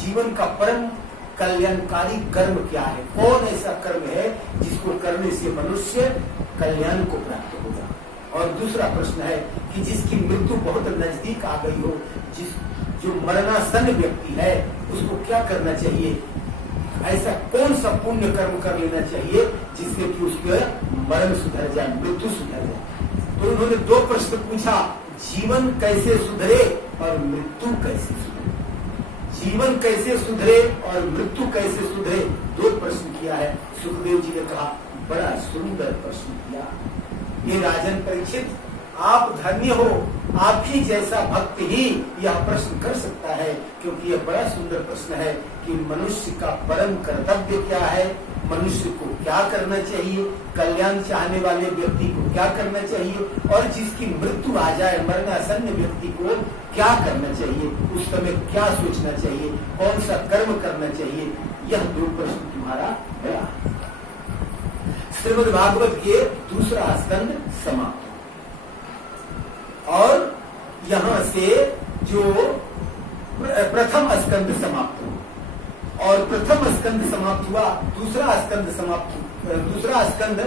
जीवन का परम कल्याणकारी कर्म क्या है, कौन ऐसा कर्म है जिसको करने से मनुष्य कल्याण को प्राप्त होगा। और दूसरा प्रश्न है कि जिसकी मृत्यु बहुत नजदीक आ गई हो, जो मरणासन्न व्यक्ति है, उसको क्या करना चाहिए, ऐसा कौन सा पुण्य कर्म कर लेना चाहिए जिससे कि उसके मरण सुधर जाए, मृत्यु सुधर जाए। तो उन्होंने दो प्रश्न पूछा, जीवन कैसे सुधरे और मृत्यु कैसे सुधरे, जीवन कैसे सुधरे और मृत्यु कैसे सुधरे, दो प्रश्न किया है। सुखदेव जी ने कहा बड़ा सुंदर प्रश्न किया, ये राजन परीक्षित आप धन्य हो, आप ही जैसा भक्त ही यह प्रश्न कर सकता है, क्योंकि यह बड़ा सुंदर प्रश्न है कि मनुष्य का परम कर्तव्य क्या है, मनुष्य को क्या करना चाहिए, कल्याण चाहने वाले व्यक्ति को क्या करना चाहिए, और जिसकी मृत्यु आ जाए मरणासन्न व्यक्ति को क्या करना चाहिए, उस समय क्या सोचना चाहिए, कौन सा कर्म करना चाहिए। यह दो प्रश्न तुम्हारा बड़ा। श्रीमद् भागवत के दूसरा स्कंद समाप्त और यहाँ से जो प्रथम स्कंद समाप्त हुआ और प्रथम स्कंद समाप्त हुआ, दूसरा स्कंद समाप्त, दूसरा स्कंद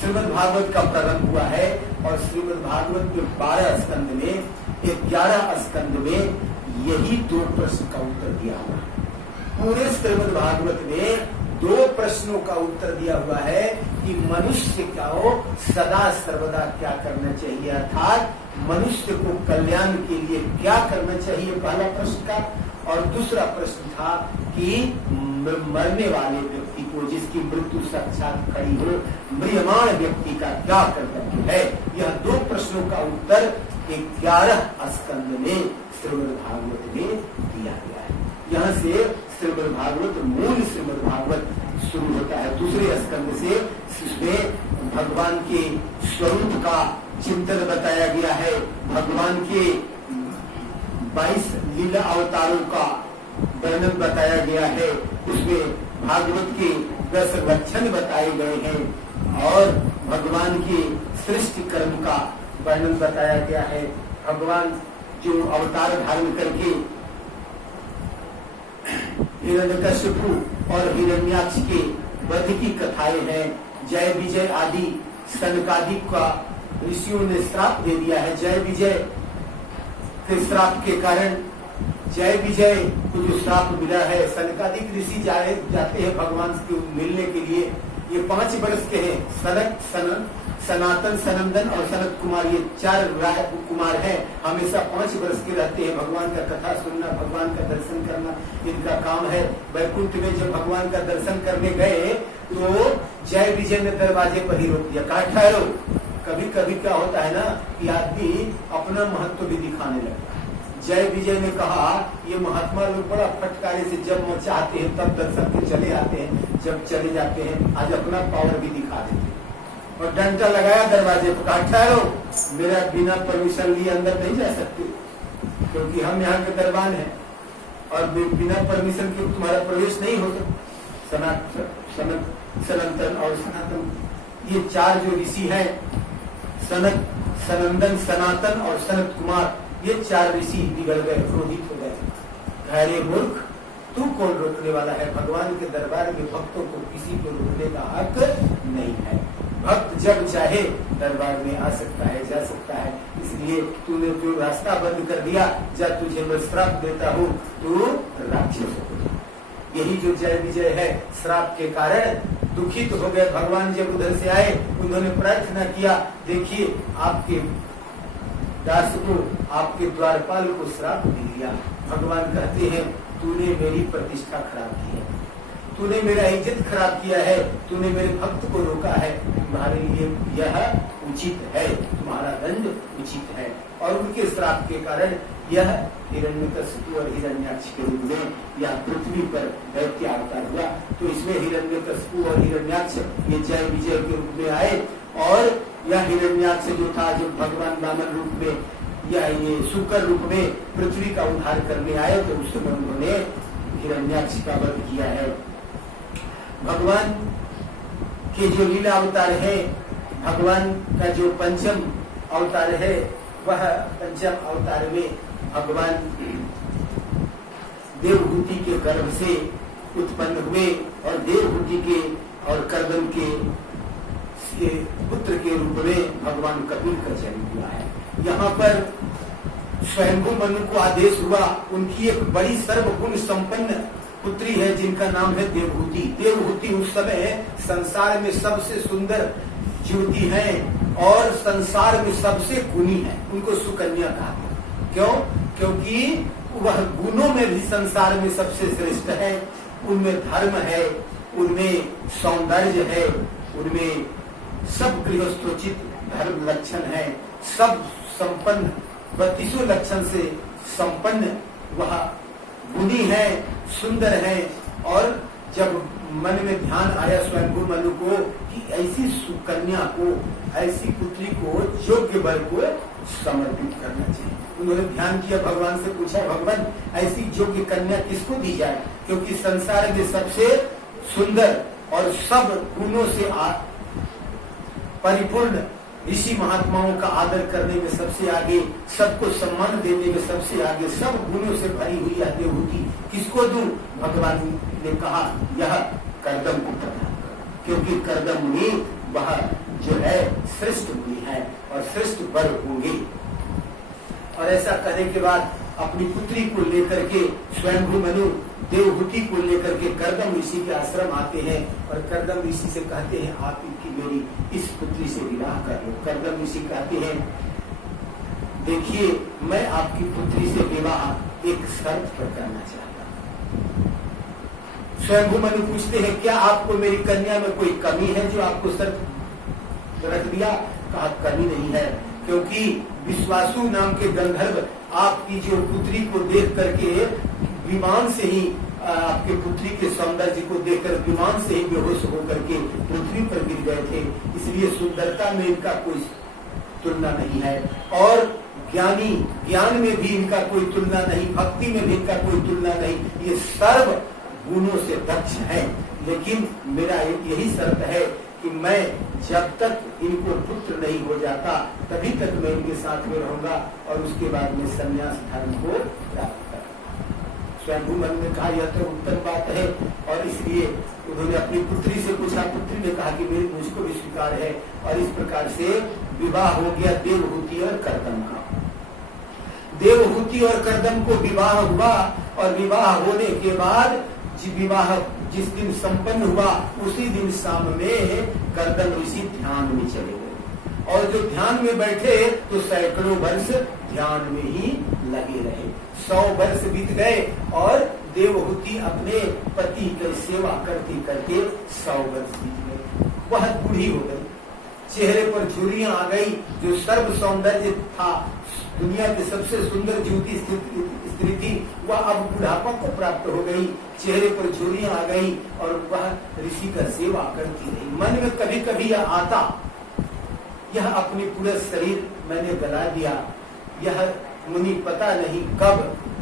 श्रीमद् भागवत का प्रारंभ हुआ है और श्रीमद् भागवत के 12 स्कंद में 11 स्कंद में यही दो प्रश्न का उत्तर दिया हुआ। पूरे श्रीमद् भागवत में दो प्रश्नों का उत्तर दिया हुआ है कि मनुष्य को सदा सर्वदा क्या करना चाहिए, अर्थात मनुष्य को कल्याण के लिए क्या करना चाहिए, पहला प्रश्न का। और दूसरा प्रश्न था कि मरने वाले व्यक्ति को, जिसकी मृत्यु साक्षात खड़ी हो, म्रियमाण व्यक्ति का क्या कर्तव्य है। यह दो प्रश्नों का उत्तर 11 स्कंद में श्रीमद् भागवत में दिया गया है। यहाँ से श्रीमद् भागवत, मूल श्रीमद् भागवत शुरू होता है। दूसरे स्कंद से इसमें भगवान के स्वरूप का चिंतन बताया गया है, भगवान के 22 लीला अवतारों का वर्णन बताया गया है, उसमें भागवत के 10 लक्षण बताए गए हैं और भगवान के सृष्टि कर्म का वर्णन बताया गया है। भगवान जो अवतार धारण करके हिरण्यकशिपु और हिरण्याक्ष के वध की कथाएं हैं, जय विजय आदि सनकादि का ऋषियों ने श्राप दे दिया है। जय विजय के श्राप के कारण जय विजय को जो श्राप मिला है, सनकादिक ऋषि जाते हैं भगवान से मिलने के लिए। ये 5 वर्ष के हैं, सनक, सनातन, सनंदन और सनत कुमार, ये 4 कुमार हैं। हमेशा 5 वर्ष के रहते हैं। भगवान का कथा सुनना, भगवान का दर्शन करना इनका काम है। वैकुंठ में जब भगवान का दर्शन करने गए तो जय विजय ने दरवाजे पर ही रोक दिया, कहा ठहरो। कभी कभी क्या होता है ना कि आदमी अपना महत्व भी दिखाने लगता है। जय विजय ने कहा ये महात्मा लोग बड़ा फटकारे से जब चाहते हैं तब दर्शन के चले आते हैं, जब चले जाते हैं आज अपना पावर भी दिखा देते हैं। और डंडा लगाया दरवाजे पर, कहा ठहरो, मेरा बिना परमिशन लिए अंदर नहीं जा सकते, क्योंकि हम यहाँ के दरबार हैं और बिना परमिशन के तुम्हारा प्रवेश नहीं हो सकता। सनातन और सनातन, ये 4 जो ऋषि हैं, सनक, सनंदन, सनातन और सनत कुमार, ये 4 ऋषि बिगड़ गए, क्रोधित हो गए। घरे मूर्ख, तू कौन रोकने वाला है? भगवान के दरबार में भक्तों को किसी को रोकने का हक नहीं है। भक्त जब चाहे दरबार में आ सकता है, जा सकता है। इसलिए तूने जो रास्ता बंद कर दिया, जब तुझे मैं श्राप देता हूँ तू राक्षस हो जा। यही जो जय विजय है, श्राप के कारण दुखित हो गए। भगवान जब उधर से आए, उन्होंने प्रार्थना किया, देखिए आपके दास को, आपके द्वारपाल को श्राप दे दिया। भगवान कहते हैं तूने मेरी प्रतिष्ठा खराब की है, तूने मेरा इज्जत खराब किया है, तूने मेरे भक्त को रोका है, तुम्हारे लिए यह उचित है, तुम्हारा दंड उचित है। और उनके श्राप के कारण यह हिरण्यकशिपु और हिरण्याक्ष के रूप में यह पृथ्वी पर दैत्य अवतार हुआ। तो इसमें हिरण्यकशिपु और हिरण्याक्ष ये जय विजय के रूप में आए और यह हिरण्याक्ष जो था, जो भगवान वामन रूप में या ये शुक्र रूप में पृथ्वी का उद्धार करने आए, तो उस समय उन्होंने हिरण्याक्ष का वध किया है। भगवान के जो लीला अवतार है, भगवान का जो पंचम अवतार है, वह पंचम अवतार में भगवान देवहूति के गर्भ से उत्पन्न हुए और देवहूति के और कर्दम के पुत्र के रूप में भगवान कपिल का जन्म हुआ है। यहाँ पर स्वयंभू मनु को आदेश हुआ, उनकी एक बड़ी सर्वगुण संपन्न पुत्री है जिनका नाम है देवहूति। देवहूति उस समय संसार में सबसे सुंदर युवती है और संसार में सबसे गुणी है, उनको सुकन्या कहा। क्यों? क्योंकि वह गुणों में भी संसार में सबसे श्रेष्ठ है। उनमें धर्म है, उनमें सौंदर्य है, उनमें सब गृहस्थोचित धर्म लक्षण है, सब संपन्न 32 लक्षण से संपन्न वह गुणी है, सुंदर है। और जब मन में ध्यान आया स्वयंभू मनु को कि ऐसी सुकन्या को, ऐसी पुत्री को, योग्य वर को समर्पित करना चाहिए, उन्होंने ध्यान किया, भगवान से पूछा, भगवान ऐसी योग्य कन्या किसको दी जाए? क्योंकि संसार में सबसे सुंदर और सब गुणों से परिपूर्ण ऋषि महात्माओं का आदर करने में सबसे आगे, सबको सम्मान देने में सबसे आगे, सब गुणों से भरी हुई यह देवहूति किसको दूं? भगवान ने कहा यह कर्दम को प्रदान करो, क्योंकि कर्दम में वह जो है श्रेष्ठ मुनि है और श्रेष्ठ वर होंगे। और ऐसा करने के बाद अपनी पुत्री को लेकर के स्वयंभू मनु देवहूति को लेकर के कर्दम ऋषि के आश्रम आते हैं और कर्दम ऋषि से कहते हैं आप इनकी मेरी इस पुत्री से विवाह कर लो। कर्दम ऋषि कहते हैं देखिए मैं आपकी पुत्री से विवाह एक शर्त पर करना चाहता हूँ। स्वयंभू मनु पूछते हैं क्या आपको मेरी कन्या में कोई कमी है जो आपको शर्त रख दिया? कहा कमी नहीं है, क्योंकि विश्वासु नाम के गंधर्व आपकी जो पुत्री को देख करके विमान से ही आपके पुत्री के सौंदर्य को देखकर विमान से ही बेहोश होकर के पृथ्वी पर गिर गए थे। इसलिए सुंदरता में इनका कोई तुलना नहीं है और ज्ञान में भी इनका कोई तुलना नहीं, भक्ति में भी इनका कोई तुलना नहीं। ये सर्व गुणों से दक्ष है। लेकिन मेरा यही शर्त है कि मैं जब तक इनको पुत्र नहीं हो जाता तभी तक मैं इनके साथ में रहूंगा और उसके बाद में संन्यास धर्म को प्राप्त करूंगा। स्वयंभू मनु ने कहा यह तो उत्तम बात है और इसलिए उन्होंने अपनी पुत्री से पूछा। पुत्री ने कहा कि मेरी मुझको भी स्वीकार है और इस प्रकार से विवाह हो गया देवहूति और कर्दम का। देवहूति और कर्दम को विवाह हुआ और विवाह होने के बाद विवाह जिस दिन संपन्न हुआ उसी दिन शाम में कर्दम ऋषि ध्यान में चले गए और जो ध्यान में बैठे तो सैकड़ों वर्ष ध्यान में ही लगे रहे। 100 वर्ष बीत गए और देवहूति अपने पति की सेवा करते करते 100 वर्ष बीत गए। वह बूढ़ी हो गई, चेहरे पर झुर्रियां आ गई। जो सर्व सौंदर्य था, दुनिया की सबसे सुंदर ज्योति स्त्री थी, वह अब बुढ़ापा को प्राप्त हो गई। चेहरे पर झुर्रियां आ गई और वह ऋषि का सेवा करती रही। मन में कभी कभी यह आता, यह अपनी पूरा शरीर मैंने गला दिया, यह मुनि पता नहीं कब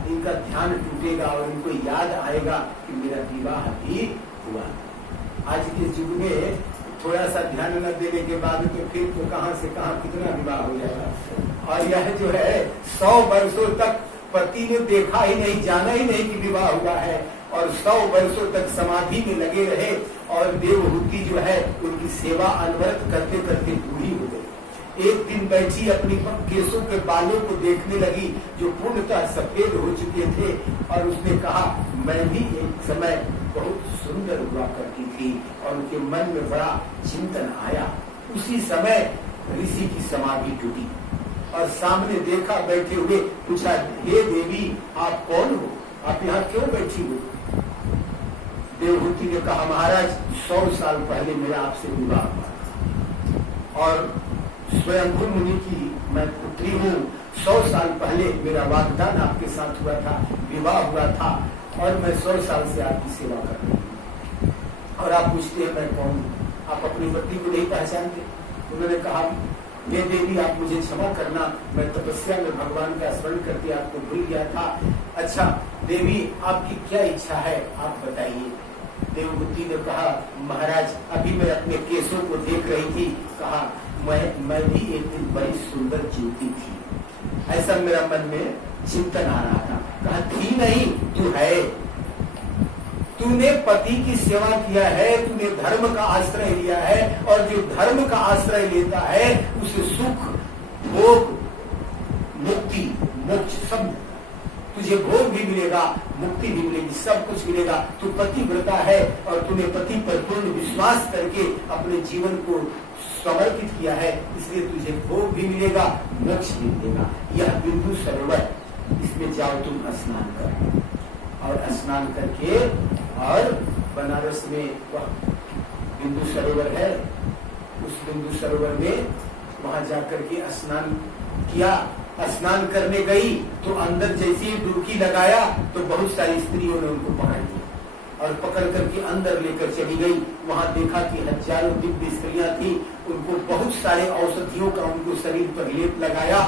इनका ध्यान टूटेगा और इनको याद आएगा कि मेरा विवाह भी हुआ। आज के युग में थोड़ा सा ध्यान न देने के बाद तो फिर तो कहां से कहां कितना विवाह हो जाएगा। और यह जो है 100 वर्षों तक पति ने देखा ही नहीं, जाना ही नहीं कि विवाह हुआ है और 100 वर्षों तक समाधि में लगे रहे और देवहूति जो है उनकी सेवा अनवरत करते करते बूढ़ी हो गई। एक दिन बैठी अपनी केसों के बालों को देखने लगी जो पूर्णतः सफेद हो चुके थे और उसने कहा मैं भी एक समय बहुत सुंदर हुआ करती थी और उनके मन में बड़ा चिंतन आया। उसी समय ऋषि की समाधि टूटी और सामने देखा बैठे हुए, पूछा हे देवी आप कौन हो, आप यहाँ क्यों बैठी हो? देवहूति ने कहा महाराज 100 साल पहले मेरा आपसे विवाह हुआ और स्वयंभू मुनि की मैं पुत्री हूँ। 100 साल पहले मेरा वाग्दान आपके साथ हुआ था, विवाह हुआ था और मैं 100 साल से आपकी सेवा कर रही हूँ और आप पूछते हैं मैं कौन हूँ, आप अपनी पत्नी को नहीं पहचानते? उन्होंने कहा ये देवी आप मुझे क्षमा करना, मैं तपस्या में भगवान का स्मरण करके आपको भूल गया था। अच्छा देवी आपकी क्या इच्छा है आप बताइए। देवहूति ने कहा महाराज अभी मैं अपने केसों को देख रही थी, कहा मैं भी एक दिन बड़ी सुंदर ज्योति थी, ऐसा मेरा मन में चिंतन आ रहा था। कहा थी नहीं तू है। तूने पति की सेवा किया है, तूने धर्म का आश्रय लिया है, और जो धर्म का आश्रय लेता है उसे सुख, भोग, मुक्ति, मोक्ष सब, तुझे भोग भी मिलेगा, मुक्ति भी मिलेगी, सब कुछ मिलेगा। तू पतिव्रता है और तूने पति पर पूर्ण विश्वास करके अपने जीवन को समर्पित किया है, इसलिए तुझे भोग भी मिलेगा, मोक्ष भी मिलेगा। यह बिंदु सरोवर, इसमें जाओ तुम स्नान करो, और स्नान करके, और बनारस में वह बिंदु सरोवर है, उस बिंदु सरोवर में वहां जाकर के स्नान किया। स्नान करने गई तो अंदर जैसे ही डुबकी लगाया तो बहुत सारी स्त्रियों ने उनको पकड़ लिया और पकड़ करके अंदर लेकर चली गई। वहां देखा कि हजारों दिव्य स्त्रियां थी, उनको बहुत सारे औषधियों का उनको शरीर पर लेप लगाया,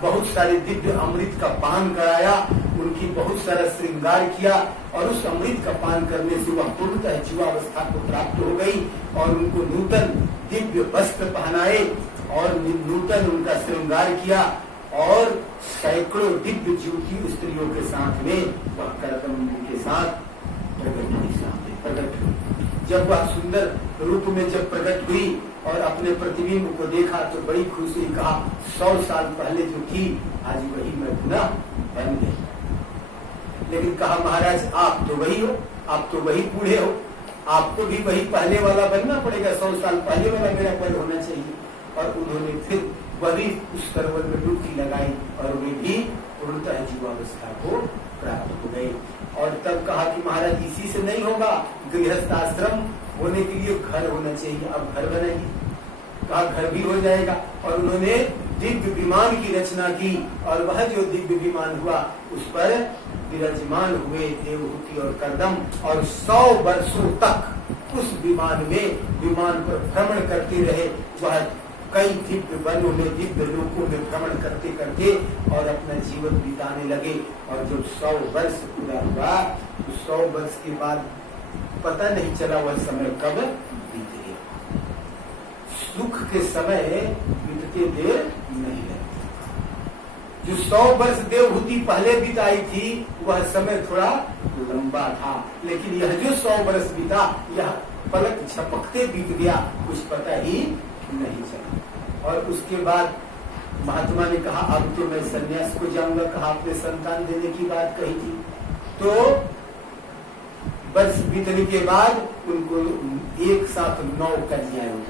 बहुत सारे दिव्य अमृत का पान कराया, उनकी बहुत सारा श्रृंगार किया, और उस अमृत का पान करने से वह पूर्णतः जीवावस्था को प्राप्त हो गई, और उनको नूतन दिव्य वस्त्र पहनाए और नूतन उनका श्रृंगार किया, और सैकड़ों दिव्य ज्योति स्त्रियों के साथ में वह करदम के साथ प्रकट हुई। जब वह सुंदर रूप में जब प्रकट हुई और अपने प्रतिबिंब को देखा तो बड़ी खुशी, कहा 100 साल पहले जो थी आज वही मैं पुनः बन गई। लेकिन कहा महाराज आप तो वही हो, आप तो वही बूढ़े हो, आपको भी वही पहले वाला बनना पड़ेगा, 100 साल पहले वाला मेरा पल होना चाहिए। और उन्होंने फिर वही उस सरोवर में डुबकी लगाई और वे भी पूर्णतः जीवावस्था को प्राप्त हो गए। और तब कहा कि महाराज इसी से नहीं होगा, गृहस्थ आश्रम होने के लिए घर होना चाहिए, अब घर बनाइए। कहा घर भी हो जाएगा, और उन्होंने दिव्य विमान की रचना की, और वह जो दिव्य विमान हुआ उस पर विराजमान हुए देवहूति और करदम, और 100 वर्षों तक उस विमान पर भ्रमण करते रहे। वह कई दिव्य वनों में, दिव्य लोकों में भ्रमण करते करते और अपना जीवन बिताने लगे। और जब 100 वर्ष पूरा हुआ तो 100 वर्ष के बाद पता नहीं चला वह समय कब बीत गया। सुख के समय बीतते देर नहीं लगती। जो 100 वर्ष देवहूति पहले बिताई थी वह समय थोड़ा लंबा था, लेकिन यह जो 100 वर्ष बीता यह पलक झपकते बीत गया, कुछ पता ही नहीं चला। और उसके बाद महात्मा ने कहा अब तो मैं संन्यास को जाऊंगा। कहा आपने संतान देने की बात कही थी, तो वर्ष बीतने के बाद उनको एक साथ 9 कन्याएं हुई।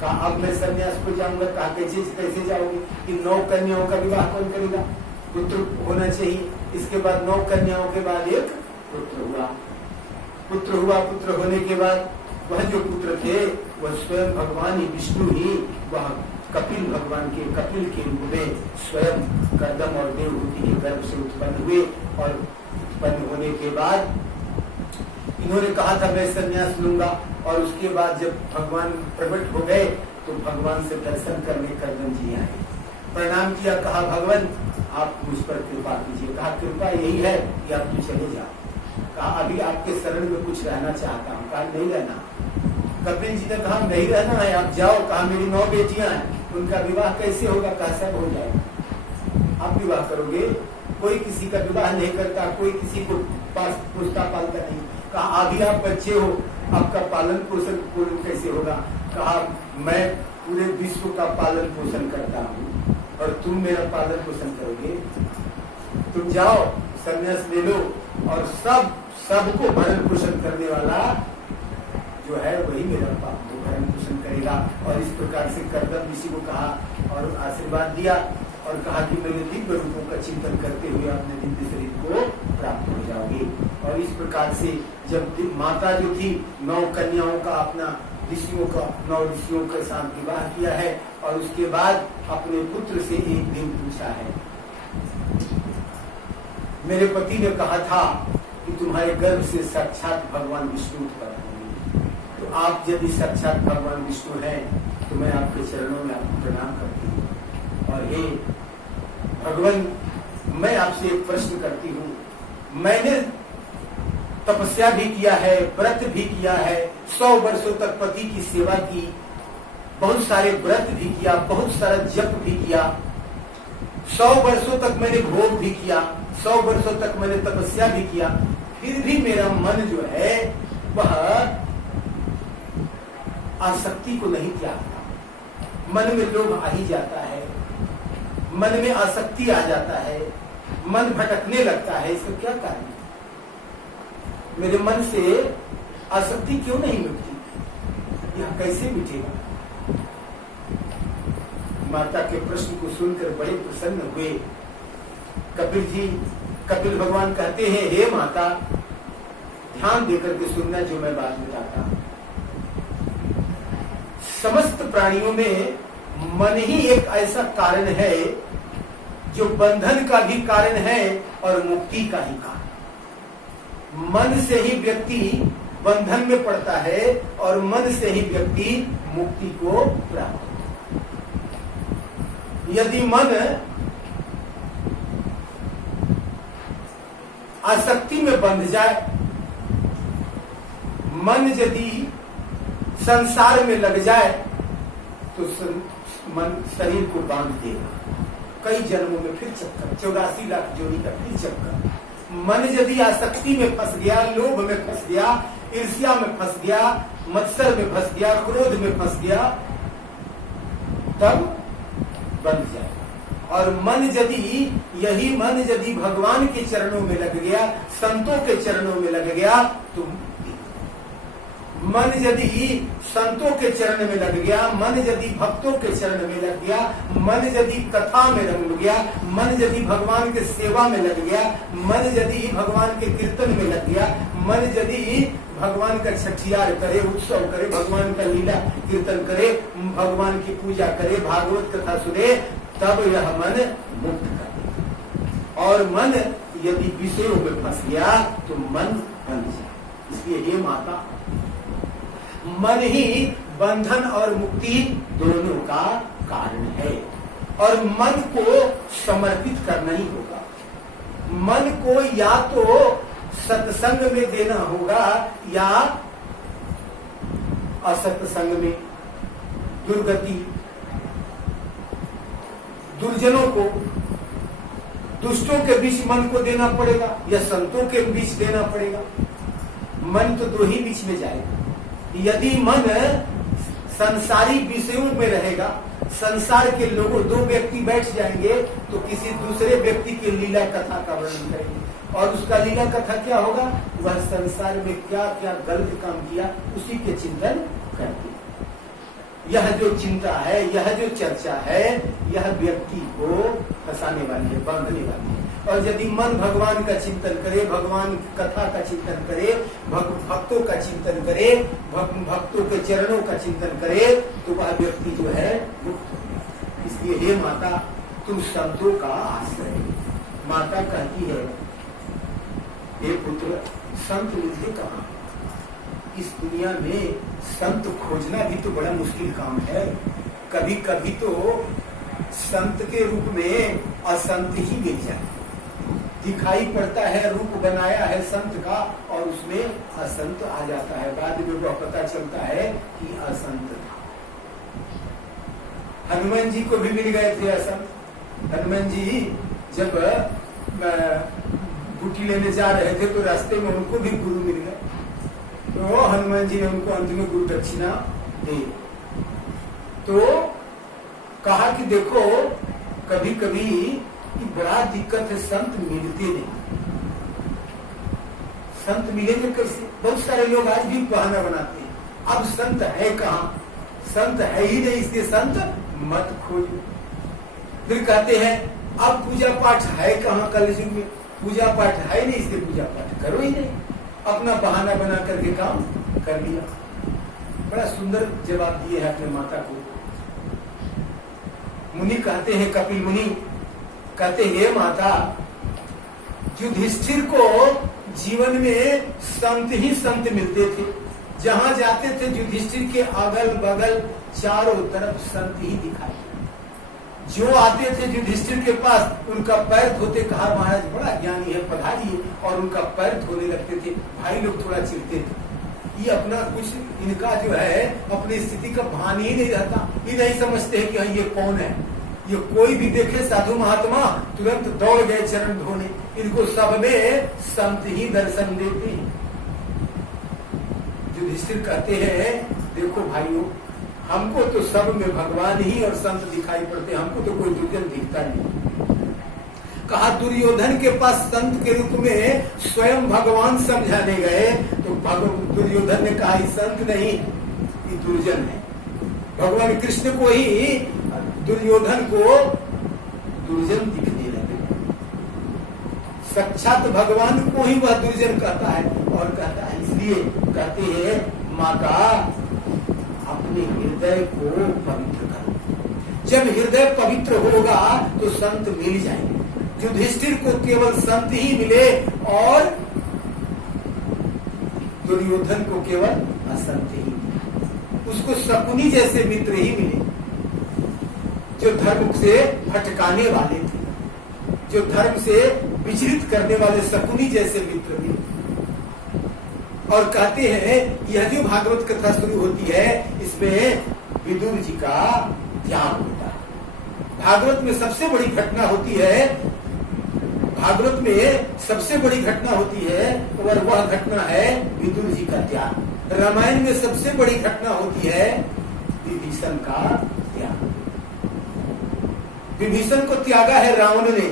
कहा अब मैं संन्यास को जाऊंगा। कहा कैसे जाओगे, इन 9 कन्याओं का विवाह कौन करेगा, पुत्र होना चाहिए। इसके बाद 9 कन्याओं के बाद एक पुत्र हुआ। पुत्र होने के बाद वह जो पुत्र थे वह स्वयं भगवान ही विष्णु ही, वह कपिल भगवान के कपिल के रूप में स्वयं करदम और देवहूति के गर्भ से उत्पन्न हुए। और उत्पन्न होने के बाद इन्होंने कहा था मैं संन्यास लूंगा, और उसके बाद जब भगवान प्रकट हो गए तो भगवान से दर्शन करने करदम जी आए, प्रणाम किया। कहा भगवान आप मुझ पर कृपा कीजिए। कहा कृपा यही है कि आप तू चले जाओ। कहा अभी आपके शरण में कुछ रहना चाहता हूँ। कहा नहीं रहना। कपिल जी ने कहा नहीं रहना है, आप जाओ। कहा मेरी 9 बेटियां हैं, उनका विवाह कैसे होगा। कहा सब हो जाएगा। आप विवाह करोगे, कोई किसी का विवाह नहीं करता, कोई किसी को पोसता पालता नहीं। कहा अभी आप बच्चे हो, आपका पालन पोषण कैसे होगा। कहा मैं पूरे विश्व का पालन पोषण करता हूँ और तुम मेरा पालन पोषण करोगे। तुम जाओ संन्यास ले लो, और सबको भरण पोषण करने वाला जो है वही मेरा भरण पोषण करेगा। और इस प्रकार से करदम ऋषि को कहा और आशीर्वाद दिया, और कहा कि मेरे दिव्य रूपों का चिंतन करते हुए अपने दिव्य शरीर को प्राप्त हो जाओगे। और इस प्रकार से जब माता जो थी 9 कन्याओं का अपना 9 ऋषियों के साथ विवाह किया है, और उसके बाद अपने पुत्र से एक दिन पूछा है। मेरे पति ने कहा था कि तुम्हारे गर्भ से साक्षात भगवान विष्णु उत्पन्न होंगे, तो आप यदि साक्षात भगवान विष्णु हैं तो मैं आपके चरणों में आपको प्रणाम करती हूँ। और हे भगवान, मैं आपसे एक प्रश्न करती हूँ। मैंने तपस्या भी किया है, व्रत भी किया है, 100 वर्षों तक पति की सेवा की, बहुत सारे व्रत भी किया, बहुत सारा जप भी किया, 100 वर्षों तक मैंने भोग भी किया, 100 वर्षों तक मैंने तपस्या भी किया, फिर भी मेरा मन जो है वह आसक्ति को नहीं त्यागता। मन में लोभ आ ही जाता है, मन में आसक्ति आ जाता है, मन भटकने लगता है। इसका क्या कारण है? मेरे मन से आसक्ति क्यों नहीं मिटती? यह कैसे मिटेगा? माता के प्रश्न को सुनकर बड़े प्रसन्न हुए कपिल भगवान कहते हैं, हे माता, ध्यान देकर के सुनना जो मैं बात बताता हूं। समस्त प्राणियों में मन ही एक ऐसा कारण है जो बंधन का भी कारण है और मुक्ति का ही कारण। मन से ही व्यक्ति बंधन में पड़ता है और मन से ही व्यक्ति मुक्ति को प्राप्त करता है। यदि मन आसक्ति में बंध जाए, मन यदि संसार में लग जाए तो मन शरीर को बांध देगा। कई जन्मों में फिर चक्कर, 84 लाख जोड़ी का फिर चक्कर। मन यदि आसक्ति में फंस गया, लोभ में फंस गया, ईर्ष्या में फंस गया, मत्सर में फंस गया, क्रोध में फंस गया, तब बंध जाए। और मन यदि भगवान के चरणों में लग गया, संतों के चरणों में लग गया तो मन यदि संतों के चरण में लग गया, मन यदि भक्तों के चरण में लग गया, मन यदि कथा में रंग गया, मन यदि भगवान के सेवा में लग गया, मन यदि भगवान के कीर्तन में लग गया, मन यदि भगवान का छठियार करे, उत्सव करे, भगवान का लीला कीर्तन करे, भगवान की पूजा करे, भागवत कथा सुने, तब यह मन मुक्त करे। और मन यदि विषयों में फंस गया तो मन बंध जाए। इसलिए हे माता, मन ही बंधन और मुक्ति दोनों का कारण है और मन को समर्पित करना ही होगा। मन को या तो सत्संग में देना होगा या असत्संग में, दुर्गति, दुर्जनों को, दुष्टों के बीच मन को देना पड़ेगा या संतों के बीच देना पड़ेगा। मन तो दो ही बीच में जाएगा। यदि मन संसारी विषयों में रहेगा, संसार के लोगों, दो व्यक्ति बैठ जाएंगे तो किसी दूसरे व्यक्ति की लीला कथा का वर्णन करेंगे और उसका लीला कथा क्या होगा? वह संसार में क्या क्या गलत काम किया उसी के चिंतन करते। यह जो चिंता है, यह जो चर्चा है, यह व्यक्ति को फंसाने वाली है, बांधने वाली है। और यदि मन भगवान का चिंतन करे, भगवान की कथा का चिंतन करे, भक्तों का चिंतन करे, भक्तों के चरणों का चिंतन करे, तो वह व्यक्ति जो है मुक्त हो गया। इसलिए हे माता, तुम संतों का आश्रय। माता कहती है, हे पुत्र, संत मिलते कहाँ? इस दुनिया में संत खोजना भी तो बड़ा मुश्किल काम है। कभी कभी तो संत के रूप में असंत ही मिल जाए। दिखाई पड़ता है, रूप बनाया है संत का और उसमें असंत आ जाता है। बाद में वह पता चलता है कि असंत था। हनुमान जी को भी मिल गए थे असंत। हनुमान जी जब बूटी लेने जा रहे थे तो रास्ते में उनको भी गुरु मिल गए, तो हनुमान जी ने उनको अंत में गुरु दक्षिणा दी। तो कहा कि देखो, कभी कभी बड़ा दिक्कत है, संत मिलते नहीं। संत मिलेंगे कैसे? बहुत सारे लोग आज भी बहाना बनाते हैं, अब संत है कहाँ? संत है ही नहीं, इसलिए संत मत खोजो। फिर कहते हैं अब पूजा पाठ है कहाँ? कलयुग में पूजा पाठ है नहीं, इसलिए पूजा पाठ करो ही नहीं। अपना बहाना बना करके काम कर लिया। बड़ा सुंदर जवाब दिए है अपने माता को। मुनि कहते हैं, कपिल मुनि कहते, हे माता, युधिष्ठिर को जीवन में संत ही संत मिलते थे। जहां जाते थे युधिष्ठिर के अगल बगल चारों तरफ संत ही दिखाई। जो आते थे युधिष्ठिर के पास उनका पैर धोते, कहा महाराज बड़ा ज्ञानी है, पधारिए, और उनका पैर धोने लगते थे। भाई लोग थोड़ा चिढ़ते थे, ये अपना कुछ, इनका जो है अपनी स्थिति का भान ही नहीं रहता, ये नहीं समझते हैं कि ये कौन है। ये कोई भी देखे साधु महात्मा तुरंत दौड़ गए चरण धोने, इनको सब में संत ही दर्शन देते हैं। युधिष्ठिर कहते हैं देखो भाइयों, हमको तो सब में भगवान ही और संत दिखाई पड़ते, हमको तो कोई दुर्जन दिखता नहीं। कहा दुर्योधन के पास संत के रूप में स्वयं भगवान समझाने गए तो दुर्योधन ने कहा ये संत नहीं, ये दुर्जन है। भगवान कृष्ण को ही दुर्योधन को दुर्जन दिखने लगे, साक्षात भगवान को ही वह दुर्जन कहता है। और कहता है इसलिए कहते हैं माता अपने हृदय को पवित्र करो। जब हृदय पवित्र होगा तो संत मिल जाएंगे। युधिष्ठिर को केवल संत ही मिले और दुर्योधन को केवल असंत ही मिले। उसको शकुनी जैसे मित्र ही मिले जो धर्म से भटकाने वाले थे, जो धर्म से विचलित करने वाले शकुनी जैसे मित्र मिले। और कहते हैं यह जो भागवत कथा शुरू होती है इसमें विदुर जी का त्याग होता है। भागवत में सबसे बड़ी घटना होती है, भागवत में सबसे बड़ी घटना होती है और वह घटना है विदुर जी का त्याग। रामायण में सबसे बड़ी घटना होती है विभीषण का त्याग। विभीषण को त्यागा है रावण ने,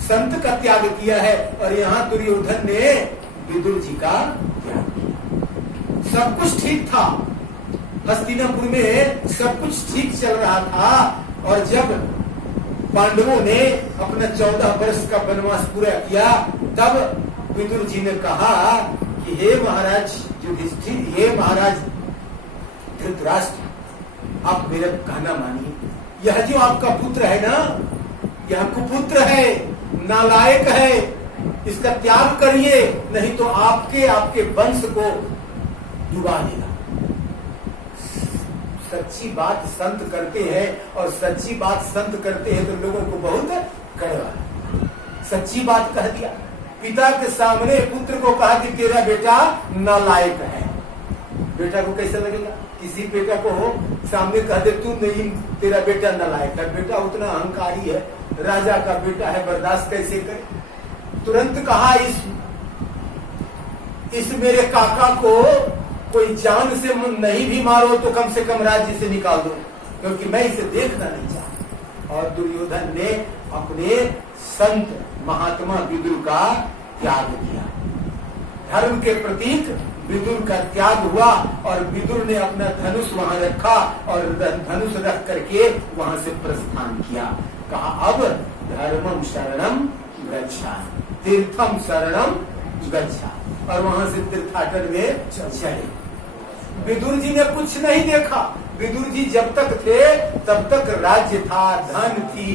संत का त्याग किया है, और यहाँ दुर्योधन ने विदुर जी का त्याग किया। सब कुछ ठीक था, हस्तिनापुर में सब कुछ ठीक चल रहा था, और जब पांडवों ने अपना 14 वर्ष का वनवास पूरा किया तब विदुर जी ने कहा कि हे महाराज युधिष्ठिर, हे महाराज धृतराष्ट्र, आप मेरा कहना मानिए, यह जो आपका पुत्र है ना, यह कुपुत्र है, नालायक है, इसका त्याग करिए, नहीं तो आपके वंश को डुबा देगा। सच्ची बात संत करते हैं, और सच्ची बात संत करते हैं तो लोगों को बहुत कड़वा सच्ची बात कह दिया। पिता के सामने पुत्र को कहा कि तेरा बेटा नालायक है। बेटा को कैसा लगेगा? किसी बेटा को हो सामने कह दे तू नहीं, तेरा बेटा नालायक है। बेटा उतना अहंकारी है, राजा का बेटा है, बर्दाश्त कैसे करे? तुरंत कहा इस मेरे काका को कोई जान से नहीं भी मारो तो कम से कम राज्य से निकाल दो, क्योंकि मैं इसे देखना नहीं चाहता। और दुर्योधन ने अपने संत महात्मा विदुर का त्याग किया। धर्म के प्रतीक विदुर का त्याग हुआ, और विदुर ने अपना धनुष वहां रखा और धनुष रख करके वहां से प्रस्थान किया। कहा अब धर्मम शरणम गच्छा, तीर्थम शरणम गच्छा, और वहां से तीर्थाटन में चले। विदुर जी ने कुछ नहीं देखा। विदुर जी जब तक थे तब तक राज्य था, धन थी,